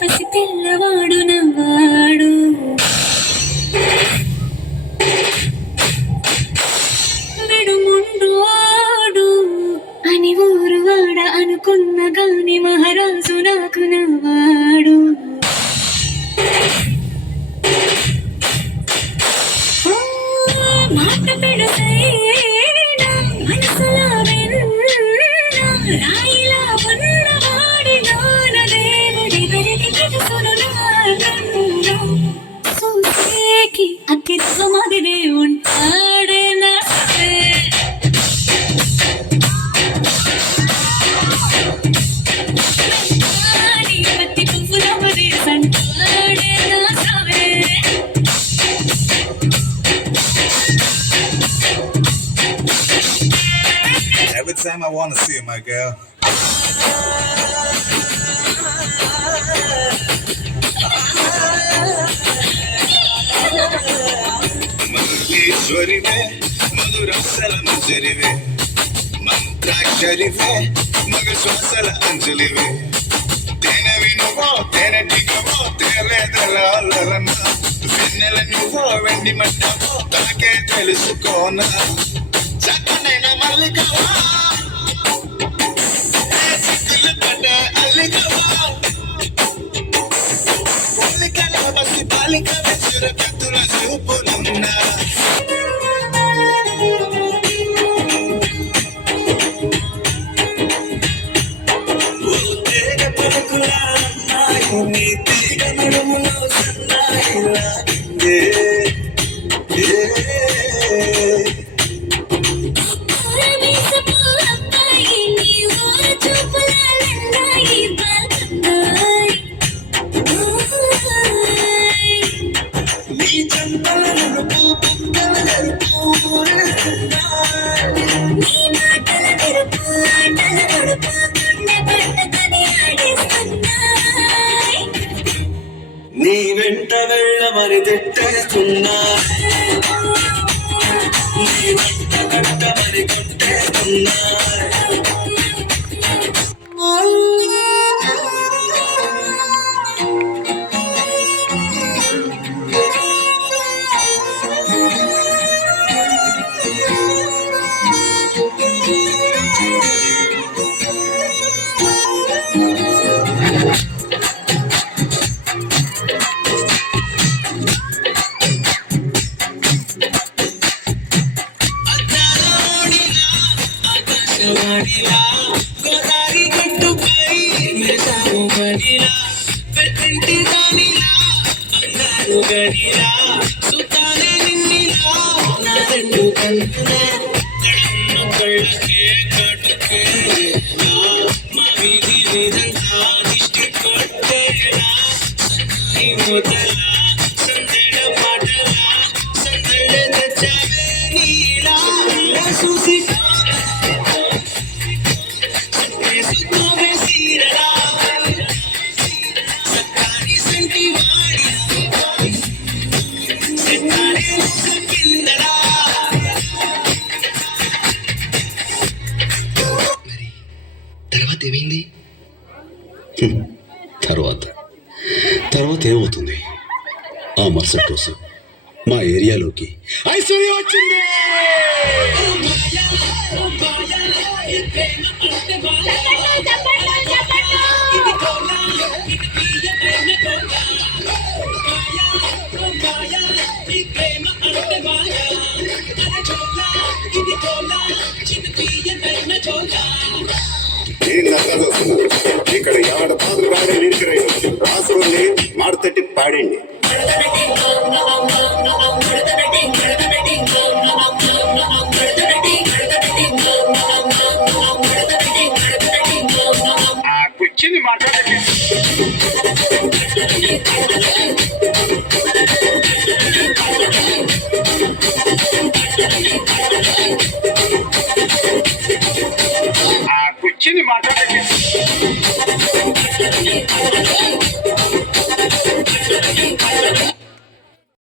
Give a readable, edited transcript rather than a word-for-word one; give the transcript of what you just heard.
పసి పిల్లవాడు నవ్వాడు. విడుముండోడు అని ఊరు వాడ అనుకున్న గాని మహారాజు నాకు నవ్వాడు. మాట పెడసైనా మనసులా వెన్నా రాయిలా ఉన్నవాడిలోన దేవుడి వెలికి తెలుసును నా గండం. చూసేకి అతిథి మాదిరే ఉంటాడే నా సరే. పత్తి పువ్వుల మది సంటాడే నా సరే. Every time I want to see my girl. మధురేశ్వరివే మధురసల మంజరివే మంత్రాక్షరివే మగ శ్వాసల అంజలివే తేనెవి నువ్వో తేనెటిగవో తేలేదలన్న వెన్నెల నువ్వో వెండి మట్టవో తాకే తెలుసుకోనా చక్కనైన మల్లికవా సిక్కులు పడ్డ అల్లికవా పోలికల బసి బాలిక వెచ్చుర కత్తుల చూపులున్నా నీ తీగ నడుములో సన్నాయిలా నీ వెంట వెళ్ళమని తిట్టేస్తున్నా నీ వెంట కట్టమని కొట్టేస్తున్నా గోదారి గట్టుపై మెసాము బడిలా పెట్టింటి దానిలా బంగారు గడిలా సుతానే నిన్నిలా నా రెండు కన్నులా కడమ్మ కళ్ళకే కటుకే మా వీధి వీధంతా దిష్టి కొట్టేలా సన్నాయి మొదలా సందడ పాటలా సందడ తెచ్చావే నీలా చూసి తర్వాత ఏమైంది? తర్వాత ఏమవుతుంది? ఆ మరుసటి రోజు మా ఏరియాలోకి ఐశ్వర్య వచ్చింది. ఇక్కడ ఎవడ పాదులు రాడే నిలిచిరే రాసుని మాడతట్టి పాడండి. కూర్చుని మాట్లాడండి. కూర్చుని మాట్లాడండి.